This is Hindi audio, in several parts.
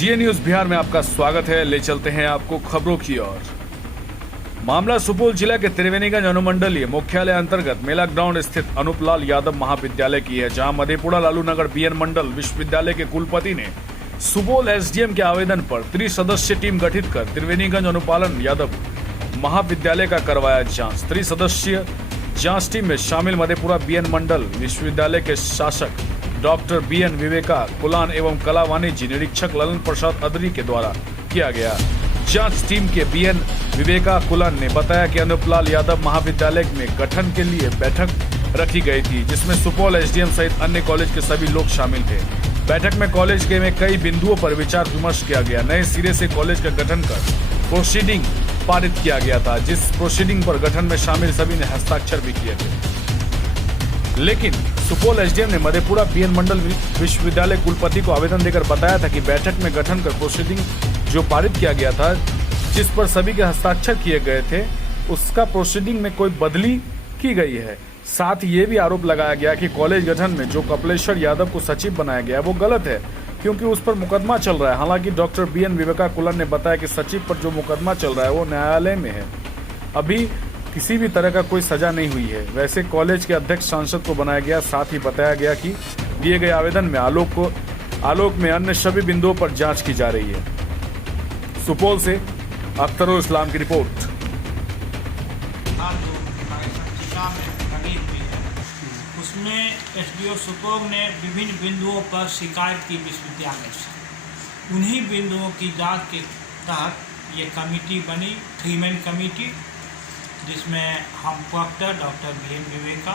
जीए न्यूज बिहार में आपका स्वागत है। ले चलते हैं आपको खबरों की ओर। मामला सुपौल जिला के त्रिवेणीगंज अनुमंडलीय मुख्यालय अंतर्गत मेला ग्राउंड स्थित अनुपलाल यादव महाविद्यालय की है, जहां मधेपुरा लालू नगर बीएन मंडल विश्वविद्यालय के कुलपति ने सुपौल एसडीएम के आवेदन पर त्रिसदस्यीय टीम गठित कर त्रिवेणीगंज अनुपालन यादव महाविद्यालय का करवाया जांच। त्रिसदस्यीय जांच टीम में शामिल मधेपुरा बीएन मंडल विश्वविद्यालय के शासक डॉक्टर बीएन विवेका कुलान एवं कला वाणिज्य निरीक्षक ललन प्रसाद अदरी के द्वारा किया गया। जांच टीम के बीएन विवेका कुलान ने बताया कि अनुपलाल यादव महाविद्यालय में गठन के लिए बैठक रखी गई थी, जिसमें सुपौल एसडीएम सहित अन्य कॉलेज के सभी लोग शामिल थे। बैठक में कॉलेज के में कई बिंदुओं पर विचार विमर्श किया गया। नए सिरे से कॉलेज का गठन कर प्रोसीडिंग पारित किया गया था, जिस प्रोसीडिंग पर गठन में शामिल सभी ने हस्ताक्षर भी किए थे। लेकिन सुपौल एसडीएम ने मधेपुरा बीएन मंडल विश्वविद्यालय कुलपति को आवेदन देकर बताया था कि बैठक में गठन कर प्रोसीडिंग जो पारित किया गया था, जिस पर सभी के हस्ताक्षर किए गए थे, उसका प्रोसीडिंग में कोई बदली की गई है। साथ ये भी आरोप लगाया गया कि कॉलेज गठन में जो कपिलेश्वर यादव को सचिव बनाया गया वो गलत है, क्योंकि उस पर मुकदमा चल रहा है। हालांकि डॉक्टर बीएन विवेका कुलान ने बताया कि सचिव पर जो मुकदमा चल रहा है वो न्यायालय में है, अभी किसी भी तरह का कोई सजा नहीं हुई है। वैसे कॉलेज के अध्यक्ष सांसद को बनाया गया। साथ ही बताया गया कि दिए गए आवेदन में आलोक में अन्य सभी बिंदुओं पर जांच की जा रही है। सुपौल से अख्तरुल इस्लाम की रिपोर्ट। उसमें एसडीओ सुपौल ने विभिन्न बिंदुओं पर शिकायत की विश्वविद्यालय से। उन्हीं बिंदुओं की जांच के तहत ये कमेटी बनी, 3 मैन कमेटी, जिसमें हम proctor doctor BN Viveka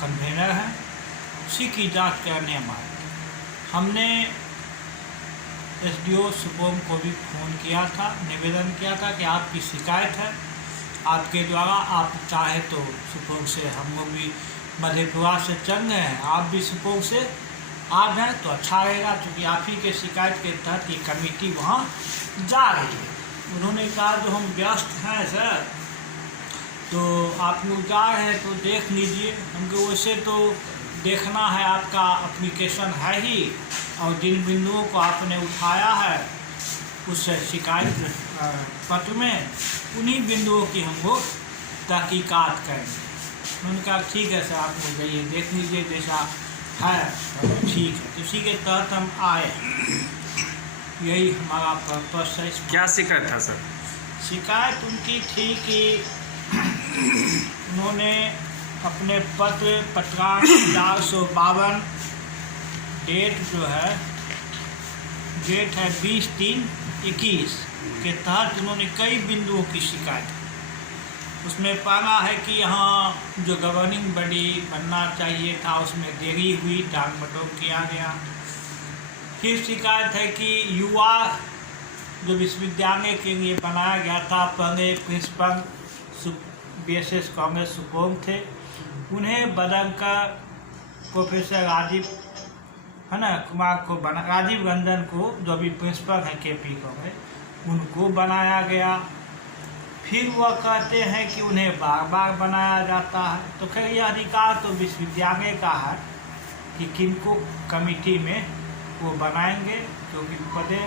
convener हैं। उसी की जांच करने हमारे हमने एसडीओ सुपौल को भी फ़ोन किया था, निवेदन किया था कि आपकी शिकायत है, आपके द्वारा आप चाहे तो सुपौल से हम लोग भी मधेपुरा से चल रहे हैं, आप भी सुपौल से आ जाएँ तो अच्छा रहेगा, क्योंकि आप ही के शिकायत के तहत ये कमेटी वहाँ जा रही है। उन्होंने कहा जो हम व्यस्त हैं सर, तो आप लोग जा रहे हैं तो देख लीजिए। हमको वैसे तो देखना है, आपका एप्लीकेशन है ही, और जिन बिंदुओं को आपने उठाया है उस शिकायत पत्र में, उन्हीं बिंदुओं की हम लोग तहकीकात करेंगे। उन्होंने कहा ठीक है सर, आप लोग जाइए देख लीजिए, जैसा है ठीक है। तो इसी के तहत हम आए, यही हमारा पर्पस है। क्या शिकायत था सर? शिकायत उनकी थी कि उन्होंने अपने पत्र 452 डेट जो है, डेट है 20/3/21 के तहत उन्होंने कई बिंदुओं की शिकायत। उसमें पाना है कि यहाँ जो गवर्निंग बॉडी बनना चाहिए था उसमें देरी हुई, टाल मटोल किया गया। फिर शिकायत है कि युवा जो विश्वविद्यालय के लिए बनाया गया था, पहले प्रिंसिपल बीएसएस कांग्रेस सुपौल थे, उन्हें बदलकर प्रोफेसर राजीव कुमार को राजीव रंजन को, जो अभी प्रिंसिपल है केपी कांग्रेस, उनको बनाया गया। फिर वह कहते हैं कि उन्हें बार बार बनाया जाता है। तो खैर यह अधिकार तो विश्वविद्यालय का है कि किनको कमेटी में वो बनाएंगे, क्योंकि पदे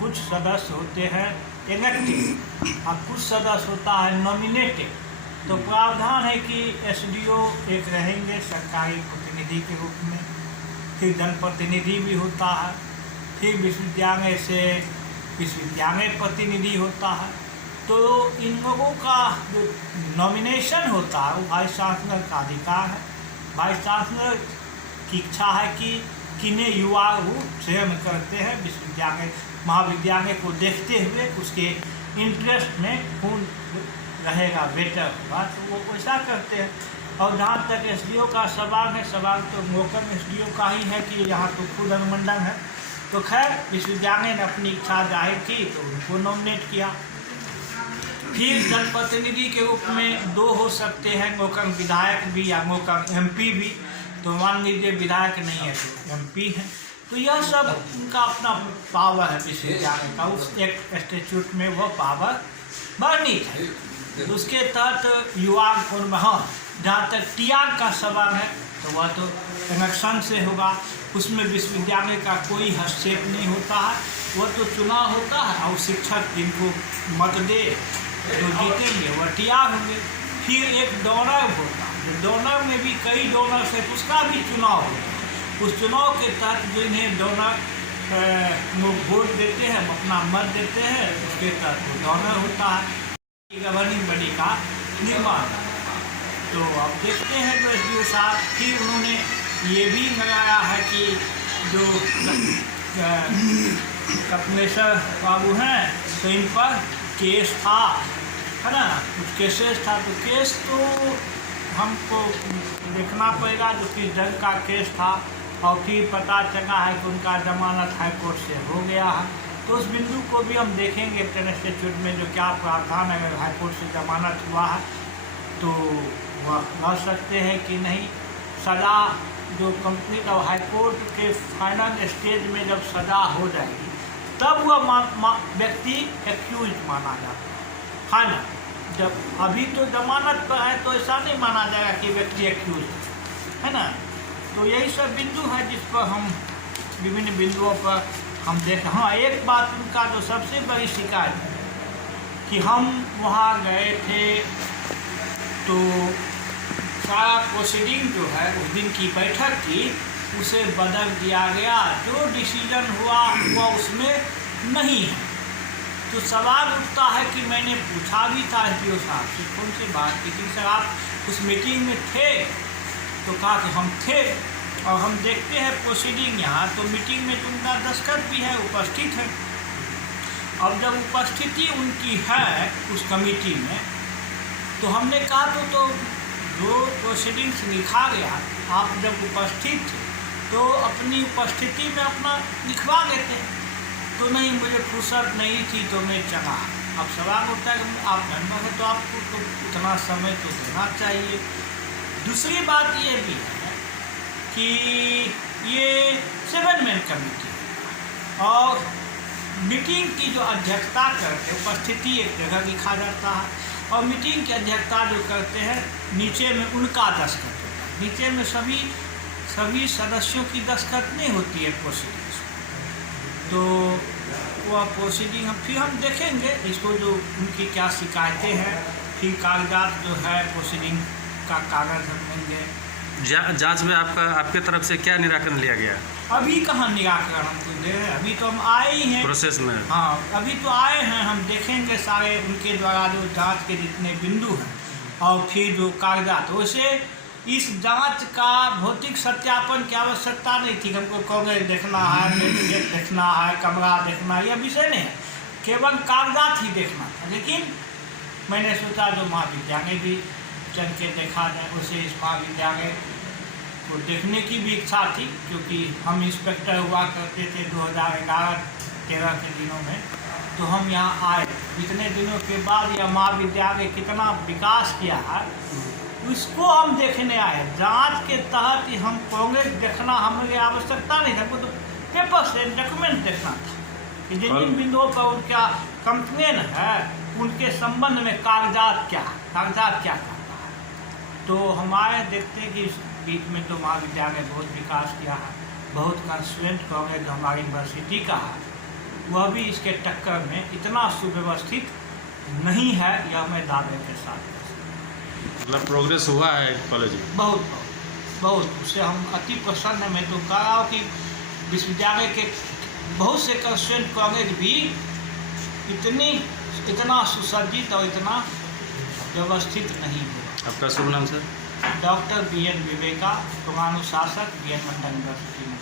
कुछ सदस्य होते हैं इलेक्टेड और कुछ सदस्य होता है नॉमिनेटेड। तो प्रावधान है कि एसडीओ एक रहेंगे सरकारी प्रतिनिधि के रूप में, फिर जनप्रतिनिधि भी होता है, फिर विश्वविद्यालय से विश्वविद्यालय प्रतिनिधि होता है। तो इन लोगों का जो नॉमिनेशन होता है वो वाइस चांसलर का अधिकार है। वाइस चांसलर की इच्छा है कि किन्हें युवा वो चयन करते हैं, विश्वविद्यालय महाविद्यालय को देखते हुए उसके इंटरेस्ट में कौन रहेगा, बेटर होगा, तो वो ऐसा करते हैं। और जहाँ तक एसडीओ का सवाल है, सवाल तो लोकल एसडीओ का ही है कि यहाँ तो खुद अनुमंडल है। तो खैर विश्वविद्यालय ने अपनी इच्छा जाहिर की तो उनको नॉमिनेट किया। फिर जनप्रतिनिधि के रूप में 2 हो सकते हैं, लोकल विधायक भी या लोकल एमपी भी। तो मान लीजिए विधायक नहीं है तो एमपी है। तो यह सब उनका अपना पावर है विश्वविद्यालय का, उस एक स्टैट्यूट में वह पावर वर्णित है। उसके तहत युवा हाँ, जहाँ तक टीआर का सवाल है तो वह तो इलेक्शन से होगा। उसमें विश्वविद्यालय का कोई हस्तक्षेप नहीं होता है। वह तो चुनाव होता है और शिक्षक जिनको मत दे जो जीतेंगे वह तैयार होंगे। फिर एक डोनर होता है, डोनर में भी कई डोनर से उसका भी चुनाव होता है। उस चुनाव के तहत जो इन्हें डोनर वोट देते हैं, अपना मत देते हैं, उसके तहत वो डोनर होता है गवर्निंग बॉडी का निर्माण। तो अब देखते हैं जो एसडीओ साहब फिर उन्होंने ये भी लगाया है कि जो कपिलेश्वर बाबू हैं तो इन पर केस था, है ना, कुछ केसेस था। तो केस तो हमको देखना पड़ेगा जो किस जज का केस था, और फिर पता चला है कि उनका जमानत हाई कोर्ट से हो गया है। तो उस बिंदु को भी हम देखेंगे पेनल स्टैट्यूट में जो क्या प्रावधान है। अगर हाई कोर्ट से जमानत हुआ है तो वह लड़ सकते हैं कि नहीं। सज़ा जो कंप्लीट और हाई कोर्ट के फाइनल स्टेज में जब सज़ा हो जाएगी तब वह व्यक्ति एक्यूज माना जाता है ना। जब अभी तो जमानत पर है तो ऐसा नहीं माना जाएगा कि व्यक्ति एक्यूज है ना। तो यही सब बिंदु है जिस पर हम विभिन्न बिंदुओं पर हम देखें। हाँ, एक बात उनका जो सबसे बड़ी शिकायत है कि हम वहाँ गए थे तो सारा प्रोसीडिंग जो है उस दिन की बैठक थी उसे बदल दिया गया, जो डिसीजन हुआ वह उसमें नहीं है। तो सवाल उठता है कि मैंने पूछा भी था एसडीओ साहब से, कौन सी बात की थी सर आप उस मीटिंग में थे? तो कहा कि हम थे, और हम देखते हैं प्रोसीडिंग यहाँ तो मीटिंग में तो उनका दस्तखत भी है, उपस्थित है। अब जब उपस्थिति उनकी है उस कमेटी में तो हमने कहा तो जो प्रोसीडिंग्स लिखा गया आप जब उपस्थित थे तो अपनी उपस्थिति में अपना लिखवा लेते। तो नहीं, मुझे फुर्सत नहीं थी तो मैं चला। अब सवाल होता है कि आप मेंबर हैं तो आपको तो उतना समय तो देना चाहिए। दूसरी बात ये भी है कि ये 7 मैन कमेटी और मीटिंग की जो अध्यक्षता करते उपस्थिति एक जगह लिखा जाता है और मीटिंग की अध्यक्षता जो करते हैं नीचे में उनका दस्तखत होता है। नीचे में सभी सदस्यों की दस्तखत नहीं होती है प्रोसीडिंग्स। तो वह प्रोसीडिंग फिर हम देखेंगे इसको जो उनकी क्या शिकायतें हैं, फिर कागजात जो है प्रोसीडिंग का कागज हम लेंगे। जांच में आपके तरफ से क्या निराकरण लिया गया? अभी कहाँ निराकरण हमको दे रहे हैं, अभी तो हम आए ही हैं प्रोसेस में। हाँ, अभी तो आए हैं, हम देखेंगे सारे उनके द्वारा जो जांच के जितने बिंदु हैं और फिर जो कागजात। वैसे इस जांच का भौतिक सत्यापन की आवश्यकता नहीं थी। हमको कागज देखना है, मेडिकेट देखना है, कमरा देखना है, यह विषय नहीं है, केवल कागजात ही देखना था। लेकिन मैंने सोचा जो महाविद्यालय भी चल के देखा जाए, उसे इस महाविद्यालय को देखने की भी इच्छा थी क्योंकि हम इंस्पेक्टर हुआ करते थे 2011-13 के दिनों में। तो हम यहाँ आए, इतने दिनों के बाद यह महाविद्यालय कितना विकास किया है उसको हम देखने आए। जांच के तहत ही हम कांग्रेस देखना हमें आवश्यकता नहीं था, हमको तो पेपर से डॉक्यूमेंट देखना था कि जिन बिंदुओं पर उनका कंप्लेन है उनके संबंध में कागजात क्या करता है। तो हम आए, देखते हैं कि इस बीच में तो महाविद्यालय बहुत विकास किया है, बहुत कंस्टुएंट कॉलेज जो हमारी यूनिवर्सिटी का है वह भी इसके टक्कर में इतना सुव्यवस्थित नहीं है, यह मैं दावे के साथ। मतलब प्रोग्रेस हुआ है कॉलेज में बहुत उससे हम अति प्रसन्न हैं। मैं तो कह रहा हूँ कि विश्वविद्यालय के बहुत से कंस्टुएंट कॉलेज भी इतना सुसज्जित और इतना व्यवस्थित नहीं हुआ। आपका शुभ नाम सर? डॉक्टर BN विवेका, प्रधानुशासक BN मंडल यूनिवर्सिटी में।